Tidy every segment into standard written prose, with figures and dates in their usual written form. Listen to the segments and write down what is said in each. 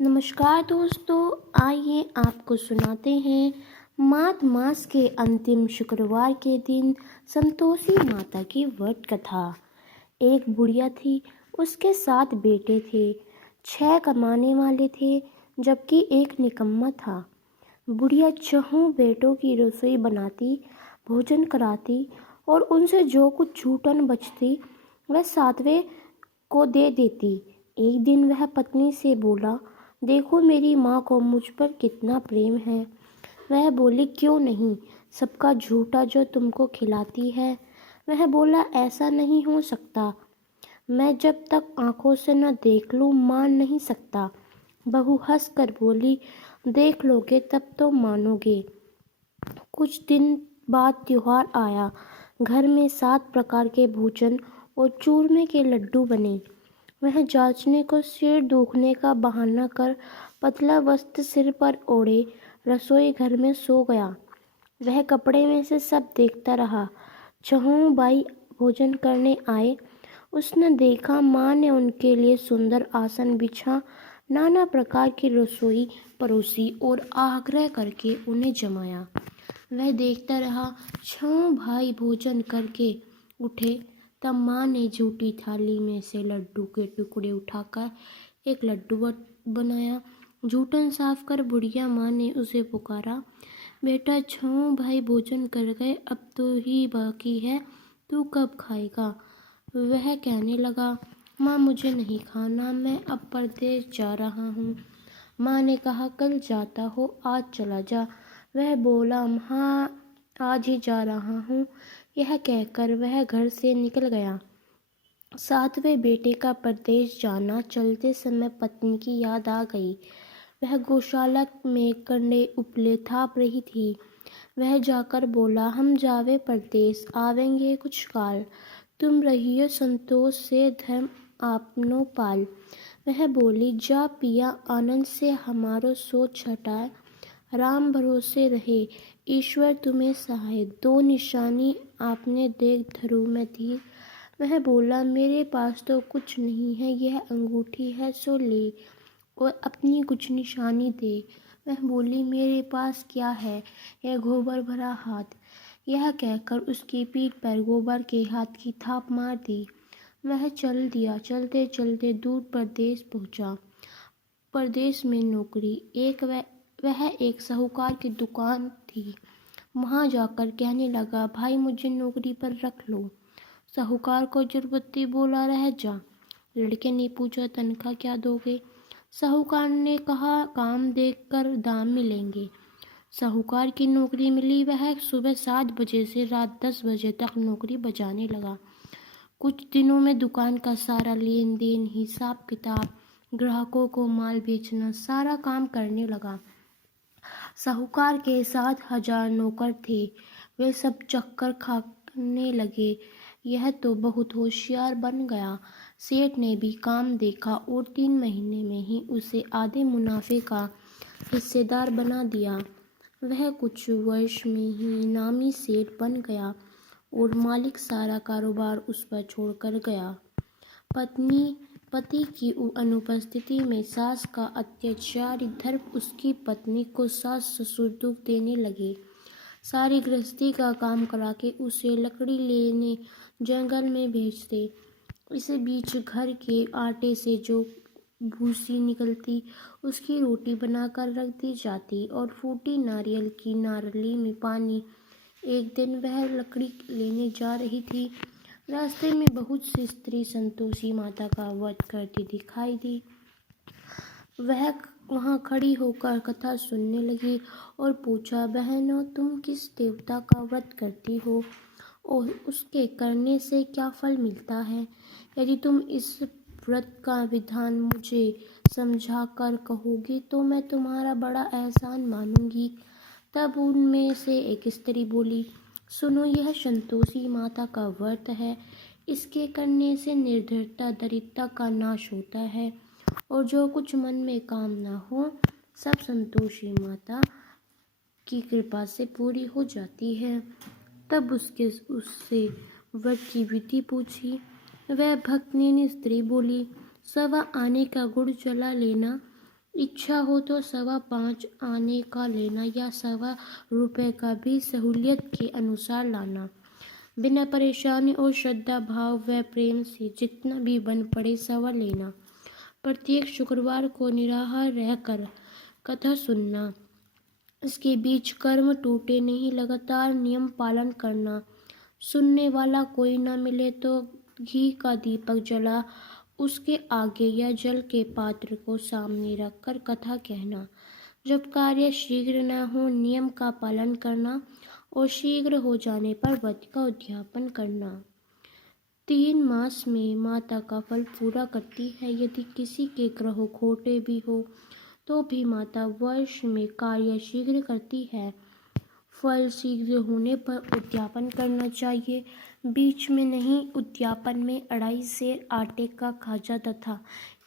नमस्कार दोस्तों, आइए आपको सुनाते हैं माघ मास के अंतिम शुक्रवार के दिन संतोषी माता की व्रत कथा। एक बुढ़िया थी, उसके 7 बेटे थे। 6 कमाने वाले थे जबकि एक निकम्मा था। बुढ़िया 6 बेटों की रसोई बनाती, भोजन कराती और उनसे जो कुछ छूटन बचती वह 7वें को दे देती। एक दिन वह पत्नी से बोला, देखो मेरी माँ को मुझ पर कितना प्रेम है। वह बोली, क्यों नहीं, सबका झूठा जो तुमको खिलाती है। वह बोला, ऐसा नहीं हो सकता, मैं जब तक आंखों से न देख लूं मान नहीं सकता। बहू हंस कर बोली, देख लोगे तब तो मानोगे। कुछ दिन बाद त्योहार आया। घर में 7 प्रकार के भोजन और चूरमे के लड्डू बने। वह जांचने को सिर दुखने का बहाना कर पतला वस्त्र सिर पर ओढ़े रसोई घर में सो गया। वह कपड़े में से सब देखता रहा। 6 भाई भोजन करने आए। उसने देखा माँ ने उनके लिए सुंदर आसन बिछा, नाना प्रकार की रसोई परोसी और आग्रह करके उन्हें जमाया। वह देखता रहा। 6 भाई भोजन करके उठे तब माँ ने झूठी थाली में से लड्डू के टुकड़े उठाकर एक लड्डू बनाया। जूठन साफ कर बुढ़िया माँ ने उसे पुकारा, बेटा 6 भाई भोजन कर गए, अब तो ही बाकी है, तू कब खाएगा। वह कहने लगा, माँ मुझे नहीं खाना, मैं अब परदेश जा रहा हूँ। माँ ने कहा, कल जाता हो, आज चला जा। वह बोला, हाँ आज ही जा रहा हूँ। यह कहकर वह घर से निकल गया। 7वें बेटे का परदेश जाना चलते समय पत्नी की याद आ गई। वह गौशाला में कंडे उपले थाप रही थी। वह जाकर बोला, हम जावे परदेश, आवेंगे कुछ काल, तुम रहियो संतोष से धर्म आपनो पाल। वह बोली, जा पिया आनंद से हमारो सोच हटाए, राम भरोसे रहे, ईश्वर तुम्हें सहाय, 2 निशानी आपने देख धरू में दी। वह बोला, मेरे पास तो कुछ नहीं है, यह अंगूठी है सो ले और अपनी कुछ निशानी दे। वह बोली, मेरे पास क्या है, यह गोबर भरा हाथ। यह कहकर उसकी पीठ पर गोबर के हाथ की थाप मार दी। वह चल दिया। चलते चलते दूर परदेश पहुंचा। परदेश में नौकरी। वह एक साहूकार की दुकान थी। वहां जाकर कहने लगा, भाई मुझे नौकरी पर रख लो। साहूकार को जुर्बत्ती बोला, रह जा। लड़के ने पूछा, तनख्वाह क्या दोगे। साहूकार ने कहा, काम देखकर दाम मिलेंगे। साहूकार की नौकरी मिली। वह सुबह 7 बजे से रात 10 बजे तक नौकरी बजाने लगा। कुछ दिनों में दुकान का सारा लेन देन, हिसाब किताब, ग्राहकों को माल बेचना, सारा काम करने लगा। साहूकार के 7,000 नौकर थे। वे सब चक्कर खाने लगे, यह तो बहुत होशियार बन गया। सेठ ने भी काम देखा और 3 महीने में ही उसे आधे मुनाफे का हिस्सेदार बना दिया। वह कुछ वर्ष में ही नामी सेठ बन गया और मालिक सारा कारोबार उस पर छोड़कर गया। पति की अनुपस्थिति में सास का अत्याचार इधर उसकी पत्नी को सास ससुर दुख देने लगे। सारी गृहस्थी का काम करा के उसे लकड़ी लेने जंगल में भेजते। इसी बीच घर के आटे से जो भूसी निकलती उसकी रोटी बनाकर रख दी जाती और फूटी नारियल की नारली में पानी। एक दिन वह लकड़ी लेने जा रही थी। रास्ते में बहुत सी स्त्री संतोषी माता का व्रत करती दिखाई दी। वह वहां खड़ी होकर कथा सुनने लगी और पूछा, बहनों तुम किस देवता का व्रत करती हो और उसके करने से क्या फल मिलता है। यदि तुम इस व्रत का विधान मुझे समझा कर कहोगी तो मैं तुम्हारा बड़ा एहसान मानूंगी। तब उनमें से एक स्त्री बोली, सुनो, यह संतोषी माता का व्रत है। इसके करने से निर्धनता दरिद्रता का नाश होता है और जो कुछ मन में कामना हो सब संतोषी माता की कृपा से पूरी हो जाती है। तब उससे व्रत की विधि पूछी। वह भक्त ने स्त्री बोली, 1.25 आने का गुड़ जला लेना, इच्छा हो तो 5.25 आने का लेना या ₹1 का भी सहूलियत के अनुसार लाना। बिना परेशानी और श्रद्धा भाव व प्रेम से जितना भी बन पड़े सवा लेना। प्रत्येक शुक्रवार को निराहार रहकर कथा सुनना। इसके बीच कर्म टूटे नहीं, लगातार नियम पालन करना। सुनने वाला कोई न मिले तो घी का दीपक जला उसके आगे या जल के पात्र को सामने रखकर कथा कहना। जब कार्य शीघ्र न हो, नियम का पालन करना और शीघ्र हो जाने पर व्रत का उद्यापन करना। 3 मास में माता का फल पूरा करती है। यदि किसी के ग्रह खोटे भी हो तो भी माता वर्ष में कार्य शीघ्र करती है। फल शीघ्र होने पर उद्यापन करना चाहिए, बीच में नहीं। उद्यापन में अढ़ाई सेर आटे का खाजा तथा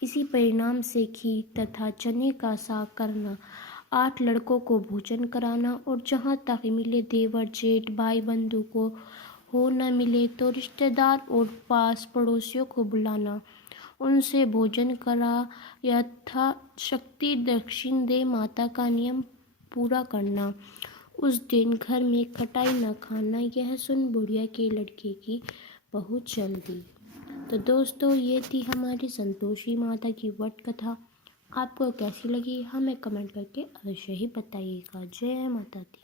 इसी परिणाम से खीर तथा चने का साग करना। 8 लड़कों को भोजन कराना और जहाँ तक मिले देवर जेठ भाई बंधु को हो न मिले तो रिश्तेदार और पास पड़ोसियों को बुलाना, उनसे भोजन करा यथाशक्ति दक्षिण दे माता का नियम पूरा करना। उस दिन घर में खटाई न खाना। यह सुन बुढ़िया के लड़के की बहू चल दी। तो दोस्तों, ये थी हमारी संतोषी माता की व्रत कथा। आपको कैसी लगी हमें कमेंट करके अवश्य ही बताइएगा। जय माता दी।